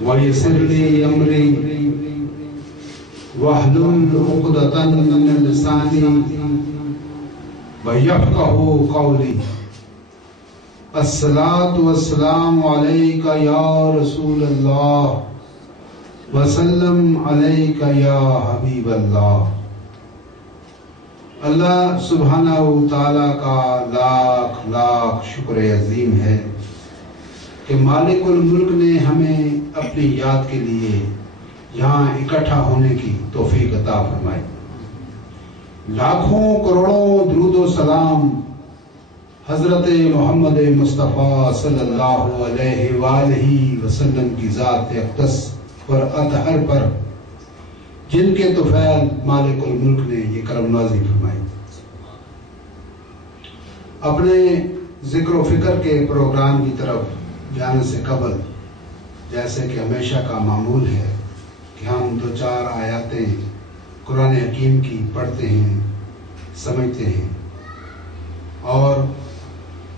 ويسر لي أمري واحلل عقدة من لساني ويفقهوا قولي. الصلاة والسلام عليك يا رسول الله وسلم عليك يا حبيب الله. اللہ سبحانہ و تعالیٰ کا لاکھ لاکھ شکر عظیم ہے کہ مالک الملک نے ہمیں اپنی یاد کے لیے یہاں اکٹھا ہونے کی توفیق عطا فرمائی. لاکھوں کروڑوں درود و سلام حضرت محمد مصطفیٰ صلی اللہ علیہ وآلہ وسلم کی ذات اقدس اور اطہر پر جن کے طفیل مالک الملک نے یہ کرم نوازی فرمائی. اپنے ذکر و فکر کے پروگرام کی طرف جانے سے قبل جیسے کہ ہمیشہ کا معمول ہے کہ ہم دو چار آیاتیں قرآن حکیم کی پڑھتے ہیں، سمجھتے ہیں، اور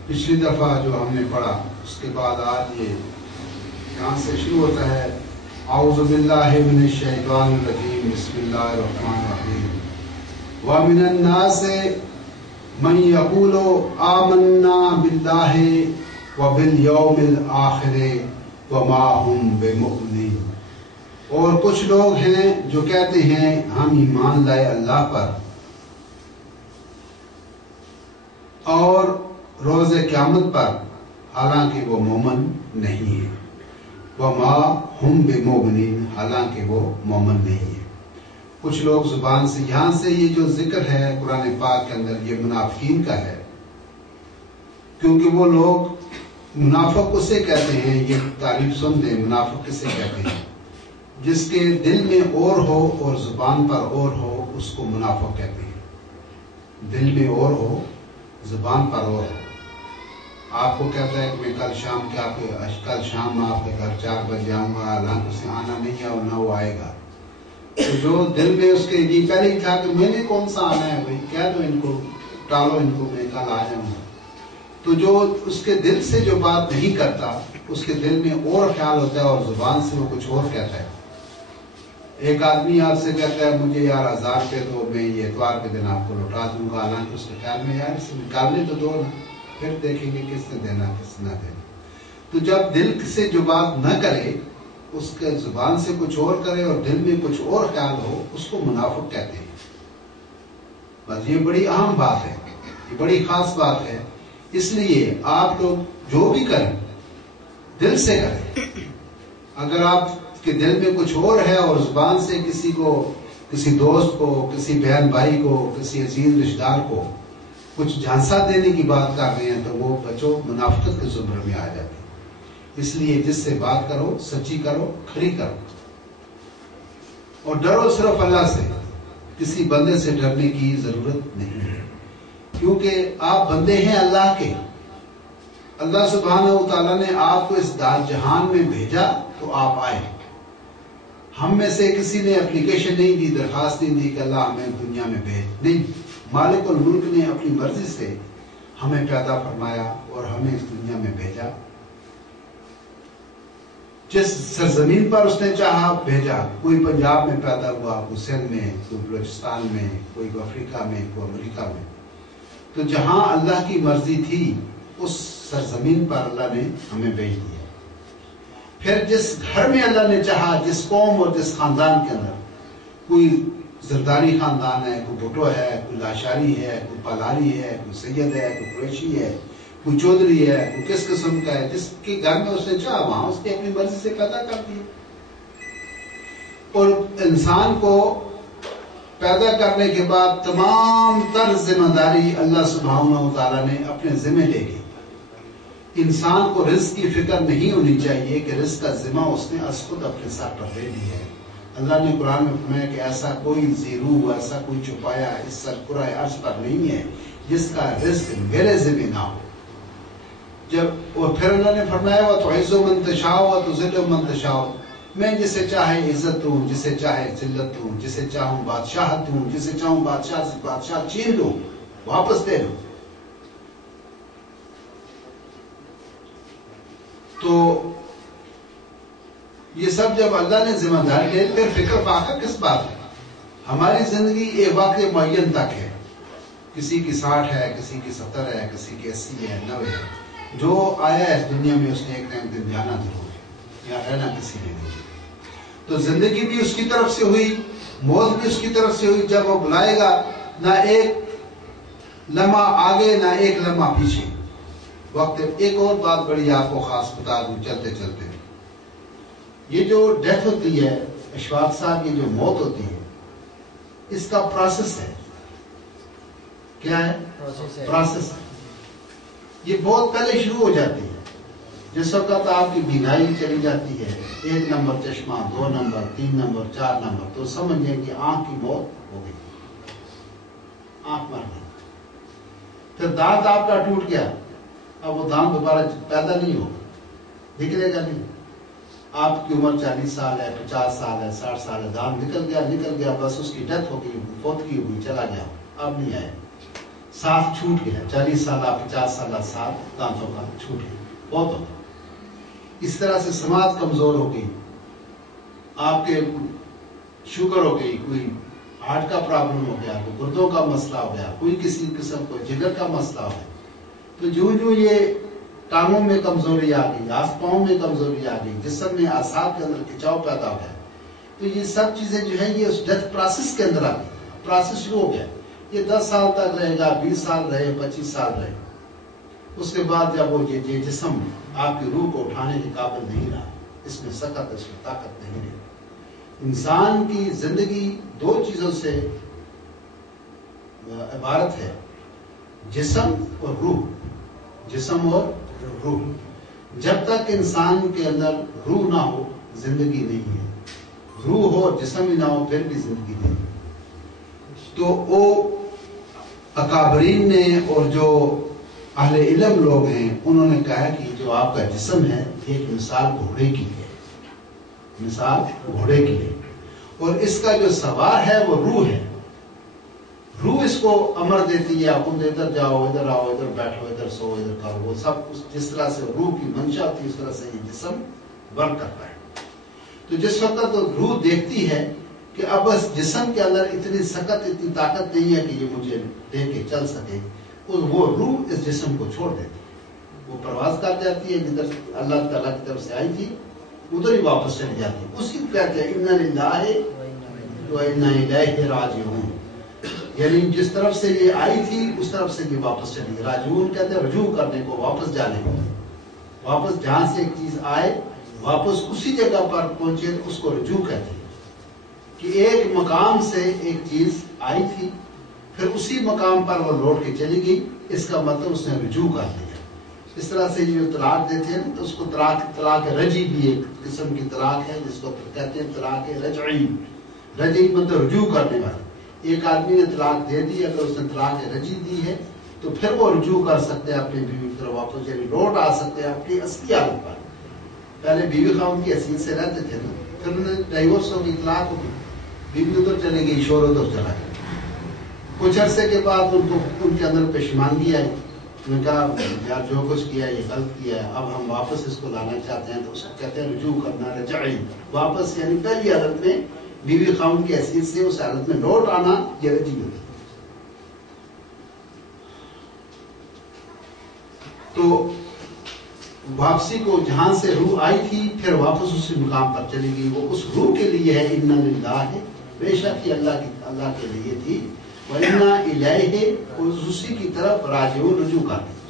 پچھلی دفعہ جو ہم نے پڑھا اس کے بعد آج یہ یہاں سے شروع ہوتا ہے اعوذ باللہ من الشیطان الرجیم بسم اللہ الرحمن الرحیم. وَمِنَ النَّاسِ مَن يَقُولُ آمَنَّا بِاللَّهِ وَبِالْيَوْمِ الْآخِرِ وَمَا هُمْ بِمُؤْمِنِينَ. اور کچھ لوگ ہیں جو کہتے ہیں ہم ایمان لائے اللہ پر اور روز قیامت پر، حالانکہ وہ مومن نہیں ہے. وَمَا هُمْ بِمُؤْمِنِينَ، حالانکہ وہ مومن نہیں ہے. کچھ لوگ زبان سے، یہاں سے یہ جو ذکر ہے قرآن پاک کے اندر یہ منافقین کا ہے، کیونکہ وہ لوگ منافق اسے کہتے ہیں، یہ تعریف سن دیں منافق کسے کہتے ہیں، جس کے دل میں اور ہو اور زبان پر اور ہو اس کو منافق کہتے ہیں. دل میں اور ہو زبان پر اور ہو. آپ کو کہتا ہے کہ میں کل شام کل شام میں آپ کے گھر 4 بجے آؤں گا، حالانکہ اسے آنا نہیں ہے اور نہ وہ آئے گا. تو جو دل میں اس کے یہ پہلے ہی تھا کہ میں نے کون سا آنا ہے، بھائی کہہ دو ان کو، ٹالو ان کو، میں کل آ جاؤں گا. تو جو اس کے دل سے جو بات نہیں کرتا اس کے دل میں اور خیال ہوتا ہے اور زبان سے وہ کچھ اور کہتا ہے. ایک آدمی آپ سے کہتا ہے مجھے یار 1000 روپے دو، میں یہ اتوار کے دن آپ کو لوٹا دوں گا، حالانکہ اس کے خیال میں یار اسے نکالنے تو دو نا، پھر دیکھیں گے کس نے دینا کس نے نہ دینا. تو جب دل سے جو بات نہ کرے، اس کے زبان سے کچھ اور کرے اور دل میں کچھ اور خیال ہو، اس کو منافق کہتے ہیں. بس یہ بڑی اہم بات ہے، یہ بڑی خاص بات ہے. اس لیے آپ لوگ جو بھی کریں دل سے کریں. اگر آپ کے دل میں کچھ اور ہے اور زبان سے کسی کو، کسی دوست کو، کسی بہن بھائی کو، کسی عزیز رشتہ دار کو کچھ جھانسا دینے کی بات کر رہے ہیں تو وہ بچو منافقت کے زمرے میں آ جاتے ہیں. اس لیے جس سے بات کرو سچی کرو، کھری کرو، اور ڈرو صرف اللہ سے. کسی بندے سے ڈرنے کی ضرورت نہیں ہے، کیونکہ آپ بندے ہیں اللہ کے. اللہ سبحانہ و تعالیٰ نے آپ کو اس جہان میں بھیجا تو آپ آئے. ہم میں سے کسی نے اپلیکیشن نہیں دی، درخواست نہیں دی کہ اللہ ہمیں دنیا میں بھیج. نہیں، مالک الملک نے اپنی مرضی سے ہمیں پیدا فرمایا اور ہمیں اس دنیا میں بھیجا. جس سرزمین پر اس نے چاہا بھیجا. کوئی پنجاب میں پیدا ہوا، کوئی سندھ میں، کوئی بلوچستان میں، کوئی افریقہ میں، کوئی امریکہ میں. تو جہاں اللہ کی مرضی تھی اس سرزمین پر اللہ نے ہمیں بھیج دیا. پھر جس گھر میں اللہ نے چاہا، جس قوم اور جس خاندان کے اندر، کوئی زرداری خاندان ہے، کوئی بھٹو ہے، کوئی لاشاری ہے، کوئی پالاری ہے، کوئی سید ہے، کوئی قریشی ہے، کوئی چودھری ہے، کوئی کس قسم کا ہے، جس کے گھر میں اس نے چاہا وہاں اس نے اپنی مرضی سے پیدا کر دیا. اور انسان کو پیدا کرنے کے بعد تمام تر ذمہ داری اللہ سبحانہ و تعالیٰ نے اپنے ذمہ لے لی. انسان کو رزق کی فکر نہیں ہونی چاہیے کہ رزق کا ذمہ اس نے از خود اپنے ساتھ پر لے لی ہے. اللہ نے قرآن میں فرمایا کہ ایسا کوئی زیرو، ایسا کوئی چھپایا اس سرکرہ عرض پر نہیں ہے جس کا رزق میرے ذمہ نہ ہو. اور پھر اللہ نے فرمایا وَتُعِزُّ مَن تَشَاءُ وَتُذِلُّ مَن تَشَاءُ. میں جسے چاہے عزت دوں، جسے چاہے ذلت دوں، جسے چاہوں بادشاہت دوں، جسے چاہوں بادشاہ سے بادشاہ چھین دوں، واپس دے دوں. تو یہ سب جب اللہ نے ذمہ داری لے پھر فکر فاقہ کس بات ہے؟ ہماری زندگی ایک وقت معین تک ہے، کسی کی 60 ہے، کسی کی 70 ہے، کسی کی 80 ہے، 90 ہے۔ جو آیا ہے اس دنیا میں اس نے ایک نہ ایک دن جانا ضرور ہے، یا رہنا کسی نے نہیں۔ تو زندگی بھی اس کی طرف سے ہوئی، موت بھی اس کی طرف سے ہوئی۔ جب وہ بلائے گا نہ ایک لمحہ آگے نہ ایک لمحہ پیچھے۔ وقت ایک اور بات بڑی آپ کو خاص بتا دوں چلتے چلتے، یہ جو ڈیتھ ہوتی ہے اشفاق صاحب، یہ جو موت ہوتی ہے اس کا پروسیس ہے۔ کیا ہے؟ پروسیس ہے۔ یہ بہت پہلے شروع ہو جاتی ہے۔ جس وقت آپ کی بینائی چلی جاتی ہے، 1 نمبر چشمہ، 2 نمبر، 3 نمبر، 4 نمبر، تو سمجھیں کہ آنکھ کی موت ہو گئی، آنکھ مر گئی۔ پھر دانت آپ کا ٹوٹ گیا، اب وہ دانت دوبارہ پیدا نہیں ہوگا، نکلے گا نہیں۔ آپ کی عمر 40 سال ہے، 50 سال ہے، 60 سال ہے، دانت نکل گیا، بس اس کی ڈیتھ ہو گئی، فوتگی ہوئی، چلا گیا، اب نہیں آئے، ساتھ چھوٹ گیا۔ 40 سال 50 سال ساتھ دانتوں کا چھوٹ گیا، بہت ہوتا۔ اس طرح سے سماعت کمزور ہو گئی، آپ کے شوگر ہو گئی، کوئی ہارٹ کا پرابلم ہو گیا، کوئی گردوں کا مسئلہ ہو گیا، کوئی کسی قسم کو جگر کا مسئلہ ہو گیا۔ تو جو یہ ٹانگوں میں کمزوری آ گئی، ہاتھ پاؤں میں کمزوری آ گئی، جسم میں اعصاب کے اندر کھچاؤ پیدا ہو گیا، تو یہ سب چیزیں جو ہے یہ اس ڈیتھ پروسیس کے اندر آ گئی۔ پروسیس شروع ہو گیا، یہ 10 سال تک رہے گا، 20 سال رہے، 25 سال رہے۔ اس کے بعد جب وہ یہ جسم آپ کی روح کو اٹھانے کے قابل نہیں رہا، اس میں سکت، اس میں طاقت نہیں رہی۔ انسان کی زندگی 2 چیزوں سے عبارت ہے، جسم اور روح۔ جسم اور روح۔ جب تک انسان کے اندر روح نہ ہو زندگی نہیں ہے، روح ہو جسم ہی نہ ہو پھر بھی زندگی نہیں ہے۔ تو وہ اکابرین نے اور جو اہل علم لوگ ہیں انہوں نے کہا کہ جو آپ کا جسم ہے یہ ایک مثال گھوڑے کی ہے، مثال گھوڑے کی ہے، اور اس کا جو سوار ہے وہ روح ہے۔ روح اس کو امر دیتی ہے، آپ ادھر جاؤ، ادھر آؤ، ادھر بیٹھو، ادھر سو، ادھر کرو، وہ سب جس طرح سے روح کی منشا ہوتی ہے اس طرح سے یہ جسم ورک کرتا ہے۔ تو جس وقت روح دیکھتی ہے کہ اب اس جسم کے اندر اتنی سکت، اتنی طاقت نہیں ہے کہ یہ مجھے لے کے چل سکے، وہ روح اس جسم کو چھوڑ دیتی ہے، وہ پرواز کر جاتی ہے، جدھر اللہ تعالیٰ کی طرف سے آئی تھی ادھر ہی واپس چلی جاتی ہے۔ اسی کو کہتے ہیں اِنَّا لِلَّهِ وَإِنَّا إِلَيْهِ رَاجِعُونَ، یعنی جس طرف سے یہ آئی تھی اس طرف سے یہ واپس چلی۔ راجعون کہتے ہیں رجوع کرنے کو، واپس جانے کو، واپس جہاں سے ایک چیز آئے واپس اسی جگہ پر پہنچے تو اس کو رجوع کہتے ہیں، کہ ایک مقام سے ایک چیز آئی تھی پھر اسی مقام پر وہ لوٹ کے چلی گئی، اس کا مطلب اس نے رجوع کر دیا۔ اس طرح سے جو طلاق دیتے ہیں تو اس کو طلاق رجعی بھی ایک قسم کی طلاق ہے، جس کو کہتے ہیں طلاق رجعی۔ رجعی مطلب رجوع کرنے والا۔ ایک آدمی نے طلاق دے دی، اگر اس نے طلاق رجعی دی ہے تو پھر وہ رجوع کر سکتے ہیں اپنی بیوی کی طرف واپس، یعنی لوٹ آ سکتے ہیں اپنی اصلی حالت پر۔ پہلے بیوی خاوند کی حیثیت سے رہتے تھے نا، پھر انہیں ڈائیورس ہو گئی، طلاق ہو گئی، بیوی ادھر چلے گئی، شوہر ادھر چلا گیا۔ کچھ عرصے کے بعد ان کے اندر پشیمانگی آئی، انہوں نے کہا یار جو کچھ کیا یہ غلط کیا ہے، اب ہم واپس اس کو لانا چاہتے ہیں، تو اس کو کہتے ہیں رجوع کرنا، رجعی، واپس یعنی پہلی حالت میں بیوی خاوند کی حیثیت سے اس حالت میں لوٹ آنا، یہ رجعی ہوتی ہے۔ تو واپسی کو جہاں سے روح آئی تھی پھر واپس اسی مقام پر چلی گئی، وہ اس روح کے لیے ہے اِنَّا لِلَّهِ، بے شک یہ اللہ کے لیے تھی، وَإِنَّا إِلَيْهِ، اور اسی کی طرف راجعون، رجوع کرتے۔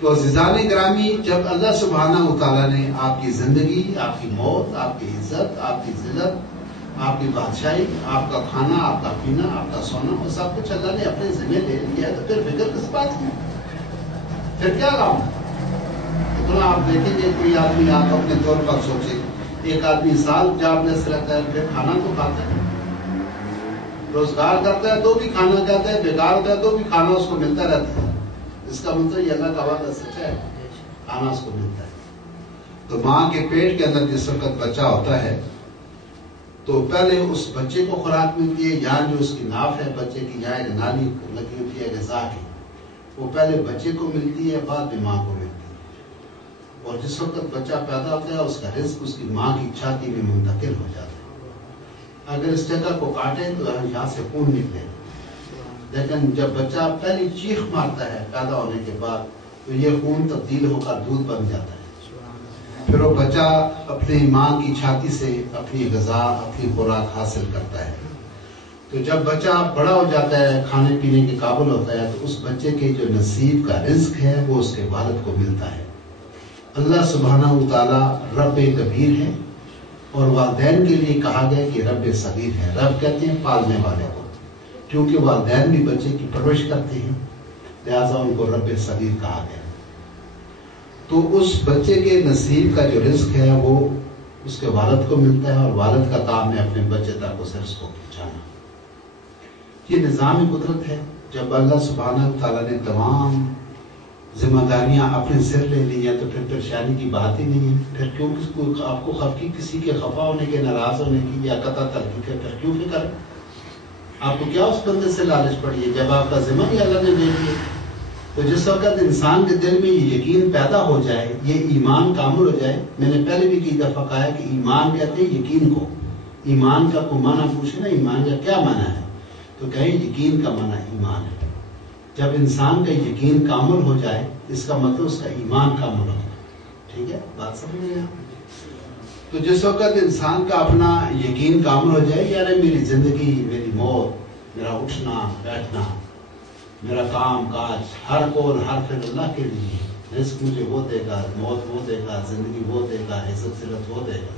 تو عزیزان گرامی، جب اللہ سبحانہ وتعالیٰ نے آپ کی زندگی، آپ کی موت، آپ کی عزت، آپ کی ذلت، آپ کی بادشاہی، آپ کا کھانا، آپ کا پینا، آپ کا سونا، وہ سب کچھ اللہ نے اپنے ذمہ لے لیا ہے، تو پھر فکر کس بات کی؟ پھر کیا کام؟ اتنا آپ دیکھیں گے کوئی آدمی، آپ اپنے طور پر سوچیں، ایک آدمی سال جاب میں سے رہتا ہے، پھر کھانا تو کھاتا ہے، روزگار کرتا ہے تو بھی کھانا کھاتا ہے، بیکار ہوتا ہے تو بھی کھانا اس کو ملتا رہتا ہے۔ اس کا مطلب یہ اللہ کا وعدہ سچ ہے، کھانا اس کو ملتا ہے۔ تو ماں کے پیٹ کے اندر جس وقت بچہ ہوتا ہے تو پہلے اس بچے کو خوراک ملتی ہے، یہاں جو اس کی ناف ہے بچے کی، یہاں نالی لگی ہوتی ہے غذا کی، وہ پہلے بچے کو ملتی ہے، بعد میں ماں کو ملتی ہے۔ اور جس وقت بچہ پیدا ہوتا ہے اس کا رزق اس کی ماں کی چھاتی میں منتقل ہو جاتا ہے. اگر اس جگہ کو کاٹے تو یہاں سے خون نکلے گا، لیکن جب بچہ پہلی چیخ مارتا ہے پیدا ہونے کے بعد تو یہ خون تبدیل ہو کر دودھ بن جاتا ہے. پھر وہ بچہ اپنی ماں کی چھاتی سے اپنی غذا اپنی خوراک حاصل کرتا ہے. تو جب بچہ بڑا ہو جاتا ہے، کھانے پینے کے قابل ہوتا ہے، تو اس بچے کے جو نصیب کا رزق ہے وہ اس کے والد کو ملتا ہے. اللہ سبحانہ و تعالیٰ رب کبیر ہے، اور والدین کے لیے کہا گیا کہ رب صغیر ہے. رب کہتے ہیں پالنے والے کو، کیونکہ والدین بھی بچے کی پرورش کرتے ہیں، لہٰذا ان کو رب صغیر کہا گیا. تو اس بچے کے نصیب کا جو رزق ہے وہ اس کے والد کو ملتا ہے، اور والد کا کام ہے اپنے بچے تک اس رزق کو پہنچانا. یہ نظام قدرت ہے. جب اللہ سبحانہ و تعالیٰ نے تمام ذمہ داریاں اپنے سر لے لی ہیں تو پھر پریشانی کی بات ہی نہیں ہے. پھر کیوں آپ کو کسی کے خفا ہونے کے، ناراض ہونے کی یا قطع تلقی کے پھر کیوں فکر ہے؟ آپ کو کیا اس بندے سے لالچ پڑی ہے جب آپ کا ذمہ ہی اللہ نے دے دیا؟ تو جس وقت انسان کے دل میں یہ یقین پیدا ہو جائے، یہ ایمان کامل ہو جائے. میں نے پہلے بھی کئی دفعہ کہا ہے کہ ایمان کہتے ہیں یقین کو. ایمان کا کوئی معنی پوچھے نا، ایمان کا کیا معنی ہے، تو کہیں یقین کا معنی ایمان ہے. جب انسان کا یقین کامل ہو جائے اس کا مطلب اس کا ایمان کامل ہو جائے. ٹھیک ہے، بات سمجھ گئے آپ؟ تو جس وقت انسان کا اپنا یقین کامل ہو جائے، یعنی میری زندگی، میری موت، میرا اٹھنا بیٹھنا، میرا کام کاج، ہر قول ہر فعل اللہ کے لیے، رزق مجھے وہ دے گا، موت وہ دے گا، زندگی وہ دے گا، عزت ذلت وہ دے گا،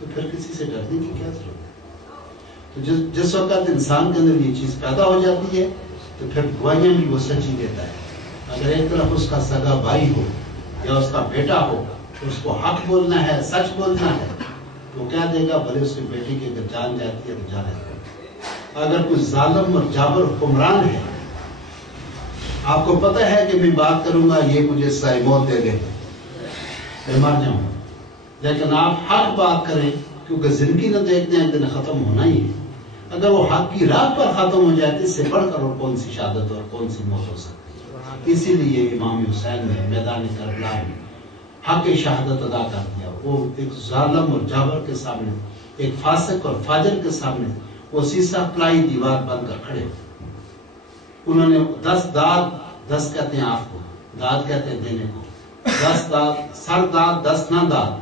تو پھر کسی سے ڈرنے کی کیا ضرورت ہے؟ تو جس وقت انسان کے اندر یہ چیز پیدا ہو جاتی ہے تو پھر دعائیاں بھی وہ سچی دیتا ہے. اگر ایک طرف اس کا سگا بھائی ہو یا اس کا بیٹا ہو تو اس کو حق بولنا ہے، سچ بولنا ہے، وہ کیا دے گا، بھلے اس کی بیٹی کی اگر جان جاتی ہے تو جانے دے. اگر کوئی ظالم اور جابر حکمران ہے، آپ کو پتہ ہے کہ میں بات کروں گا یہ مجھے سائے موت دے دے، میں مر جاؤں، لیکن آپ حق بات کریں کیونکہ زندگی نہ دیکھتے ہیں ایک دن ختم ہونا ہی ہے. اگر وہ حق کی راہ پر ختم ہو جائے تو اس سے بڑھ کر اور کون سی شہادت اور کون سی موت ہو سکتی ہے. اسی لیے امام حسین نے میدان کربلا میں حق شہادت ادا کر دیا. وہ ایک ظالم اور جابر کے سامنے، ایک فاسق اور فاجر کے سامنے وہ سیسا پلائی دیوار بن کر کھڑے. انہوں نے 10 داد، 10 کہتے ہیں آپ کو، داد کہتے ہیں دینے کو، 10 داد، سر داد 10 نہ داد،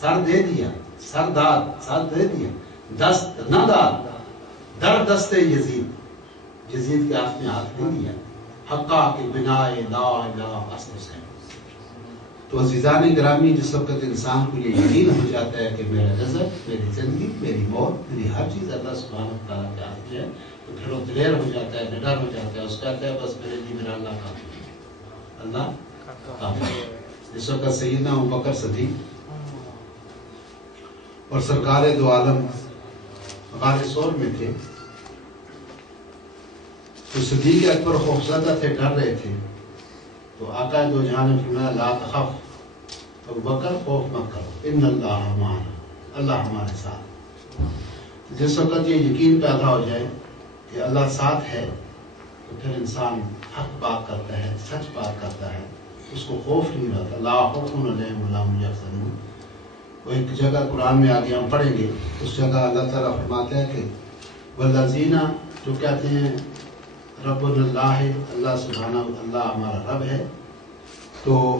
سر دے دیا، سر داد سر دے دیا، 10 نہ داد، در دست یزید، یزید کے ہاتھ میں ہاتھ نہیں دیا. حقا کے بنا لا الہ اصل حسین. تو عزیزان گرامی، جس وقت انسان کو یہ یقین ہو جاتا ہے کہ میرا رزق، میری زندگی، میری موت، میری ہر چیز اللہ سبحانہ وتعالیٰ کے ہاتھ میں ہے، تو پھر وہ دلیر ہو جاتا ہے، نڈر ہو جاتا ہے. اس کہتا ہے بس میرے لیے میرا اللہ کافی ہے، اللہ کافی ہے. جس وقت سیدنا ابوبکر صدیق اور سرکار دو عالم غار ثور میں تھے تو صدیق اکبر خوفزدہ تھے، ڈر رہے تھے. تو آقا دو جہاں نے فرمایا لا تخف ابوبکر، خوف مت کرو، ان اللہ معنا، اللہ ہمارے ساتھ. جس وقت یہ یقین پیدا ہو جائے کہ اللہ ساتھ ہے تو پھر انسان حق بات کرتا ہے، سچ بات کرتا ہے، اس کو خوف نہیں رہتا. لا خوف علیہم ولا هم یحزنون. وہ ایک جگہ قرآن میں آگے ہم پڑھیں گے، اس جگہ اللہ تعالیٰ فرماتے ہیں کہ والذین، جو کہتے ہیں رب اللہ، اللہ سبحانہ اللہ ہمارا رب ہے، تو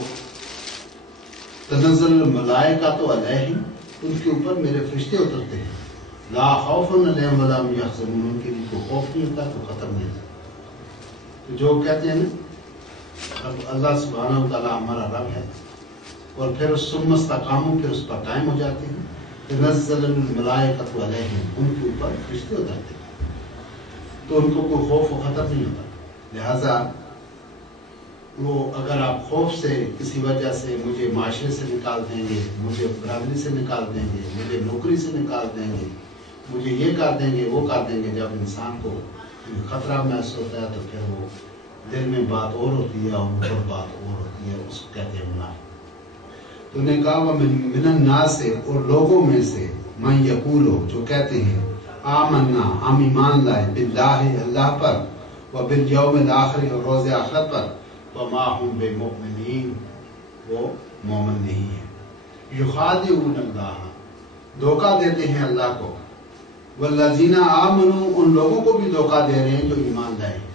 تنزل الملائکۃ علیہم، ان کے اوپر میرے فرشتے اترتے ہیں. لا خوف علیہم ولا هم یحزنون، ان کے لیے کوئی خوف نہیں ہوتا، کوئی خطر نہیں ہوتا. تو جو کہتے ہیں نا رب اللہ سبحانہ وتعالیٰ ہمارا رب ہے، اور پھر اس ثم استقاموا، پھر اس پر قائم ہو جاتے ہیں، تنزل الملائکۃ علیہم، ان کے اوپر فرشتے اترتے ہیں، تو ان کو کوئی خوف و خطر نہیں ہوتا. لہذا وہ اگر آپ خوف سے کسی وجہ سے مجھے معاشرے سے نکال دیں گے، مجھے برادری سے نکال دیں گے، مجھے نوکری سے نکال دیں گے، مجھے یہ کر دیں گے، وہ کر دیں گے، جب انسان کو خطرہ محسوس ہوتا ہے تو پھر وہ دل میں بات اور ہوتی ہے اور اوپر بات اور ہوتی ہے، اس کو کہتے ہیں منافق. تو نے کہا من الناس سے، اور لوگوں میں سے، من یقولو، جو کہتے ہیں آمنا، ہم ایمان لائے، باللہ اللہ پر، وبالیوم الآخر، اور روز آخرت پر، وما ہم بمؤمنین، وہ مومن نہیں ہے۔ یخادعون اللہ، دھوکہ دیتے ہیں اللہ کو، والذین آمنوا، ان لوگوں کو بھی دھوکہ دے رہے ہیں جو ایمان لائے ہیں،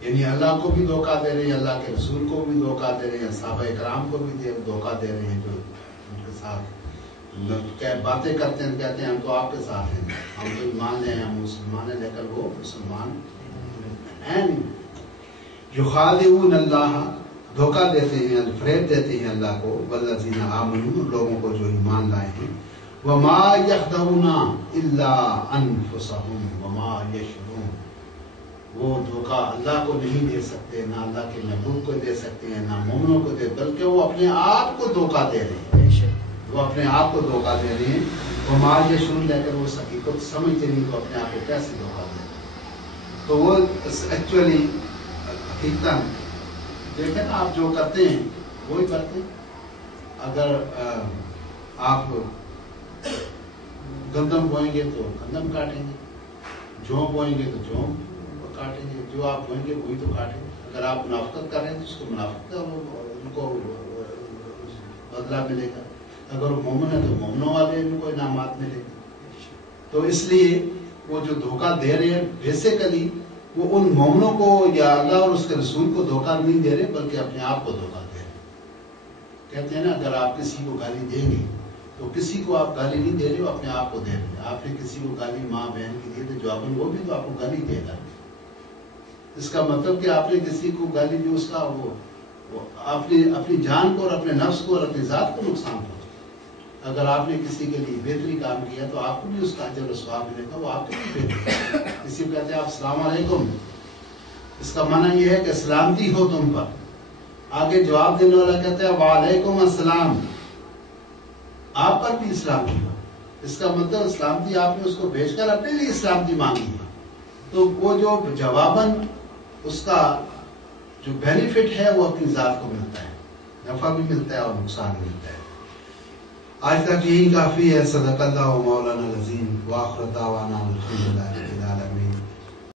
یعنی اللہ کو بھی دھوکہ دے رہے ہیں، اللہ کے رسول کو بھی دھوکہ دے رہے ہیں، صحابہ کرام کو بھی دھوکہ دے رہے ہیں جو ان کے ساتھ باتیں کرتے ہیں، کہتے ہیں ہم تو آپ کے ساتھ ہیں، ہم تو ایمان لے ہیں، ہم مسلمان ہیں، لیکن وہ مسلمان ہیں نہیں۔ یخادعون اللہ، دھوکہ دیتے ہیں، فریب دیتے ہیں اللہ کو، والذین آمنوا، لوگوں کو جو ایمان لائے ہیں، وما یخدعون الا انفسهم وما یشعرون، وہ دھوکہ اللہ کو نہیں دے سکتے، نہ اللہ کے محبوب کو دے سکتے ہیں، نہ مومنوں کو دے، بلکہ وہ اپنے آپ کو دھوکہ دے رہے ہیں، وہ اپنے آپ کو دھوکہ دے رہے ہیں۔ وما یشعرون، لے کر وہ حقیقت سمجھتے نہیں تو اپنے آپ کو کیسے دھوکہ دے رہے ہیں۔ تو وہ ایکچولی حقیقتاً دیکھیں نا، آپ جو کرتے ہیں وہی کرتے ہیں۔ اگر آپ گندم بوئیں گے تو گندم کاٹیں گے، جوں بوئیں گے تو جوں کاٹیں گے، جو آپ بوئیں گے وہی تو کاٹیں گے۔ اگر آپ منافقت کر رہے ہیں تو اس کو منافقت کا ان کو بدلہ ملے گا، اگر وہ مومن ہے تو مومنوں والے ان کو انعامات ملے گا۔ تو اس لیے وہ جو دھوکہ دے رہے ہیں بیسیکلی وہ ان مومنوں کو یا اللہ اور اس کے رسول کو دھوکہ نہیں دے رہے، بلکہ اپنے آپ کو دھوکہ دے رہے۔ کہتے ہیں نا، اگر آپ کسی کو گالی دیں گے تو کسی کو آپ گالی نہیں دے رہے ہو، اپنے آپ کو دے رہے ہیں۔ آپ نے کسی کو گالی ماں بہن کی دی تو جواباً وہ بھی تو آپ کو گالی دے گا۔ اس کا مطلب کہ آپ نے کسی کو گالی دی، اس کا وہ آپ نے اپنی جان کو اور اپنے نفس کو اور اپنی ذات کو نقصان پہنچا۔ اگر آپ نے کسی کے لیے بہتری کام کیا تو آپ کو بھی اس کا اجر و ثواب ملے گا، وہ آپ کو بھی بہتری۔ کسی کو کہتے ہیں آپ السلام علیکم، اس کا معنی یہ ہے کہ سلامتی ہو تم پر، آگے جواب دینے والا کہتا ہے وعلیکم السلام، آپ پر بھی سلامتی ہو۔ اس کا مطلب سلامتی آپ نے اس کو بھیج کر اپنے لیے سلامتی مانگی ہے، تو وہ جو جواباً اس کا جو بینیفٹ ہے وہ اپنی ذات کو ملتا ہے، نفع بھی ملتا ہے اور نقصان بھی ملتا ہے۔ آج تک یہی کافی ہے۔ صدق اللہ مولانا العظیم، وآخر دعوانا الحمدللہ رب العالمین۔